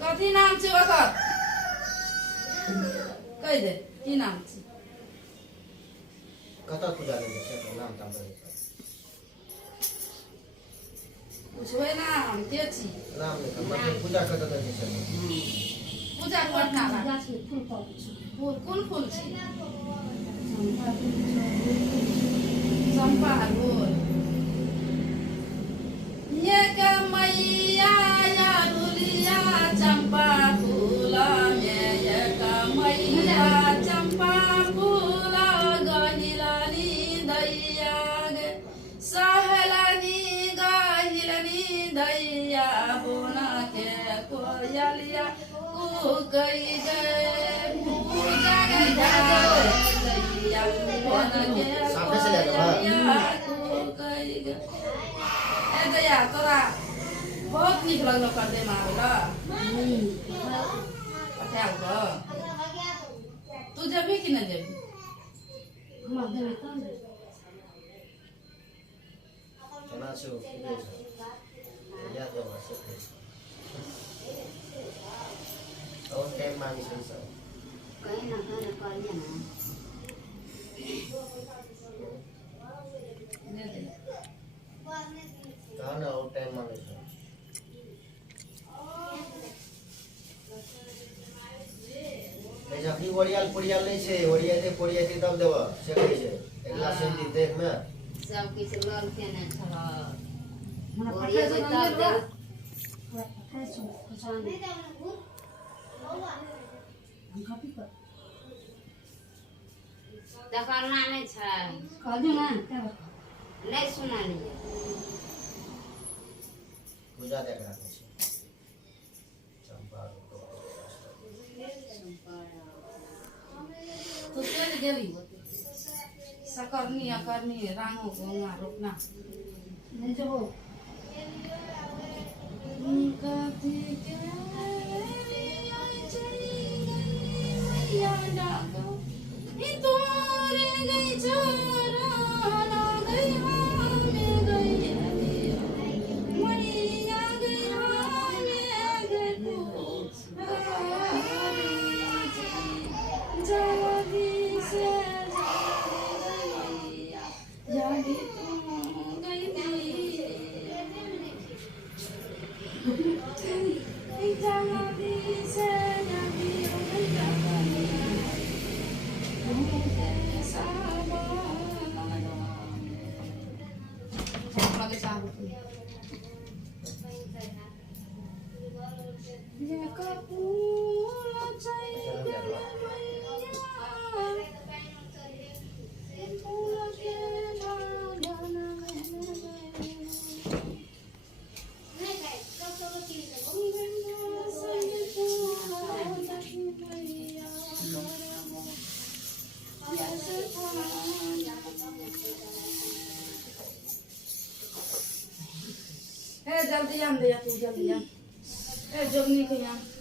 कथी नाम छै ओकर कह दे की नाम छै कत पूजा ले छै नाम ताम पूछबै नाम के छी नाम मतलब पूजा कत कर छै पूजा करना फूल कोन फूल छी चंपा फूल ये के मैया या दुलिया चंपा फूल ये के मैया चंपा फूल गहिलनी दैया गे सहलनी गहिलनी दैया बोना के कोयलिया कुकई गे पूजा गे दैया बोना के कोयलिया कुकई गे ए दैया तोरा बहुत निक लगलो कर दे मारला पठाल गो तू जबी कि न जबी हम देबे तब ना छो या तो बस और टाइम मांगी से सब कहीं ना करिए ना दे दे कहाँ ना और टाइम मांगे से जखनी ओरियाल नहीं छे ओरियाते तब देव से कहै छै एकला सेंटी देख में सब किछ लल के ना छला हमरा ओरिया पठाल तब दे हम कॉपी कर देखलना नहीं छै कहू ना क्या नहीं सुनलिए पूजा देख रहा छै चंपा तो चल गेली सकरनी अकरनी रांगो गोंगा रोपना नहीं जबो कथी के तोरे गई छोरा ना गई हमें गई मरिया गई हमें गई जल्दी से जल्दी तू गई जल्दी से जल्दी जल्दी आन दे तू जल्दी आन ए जोगनी के यहाँ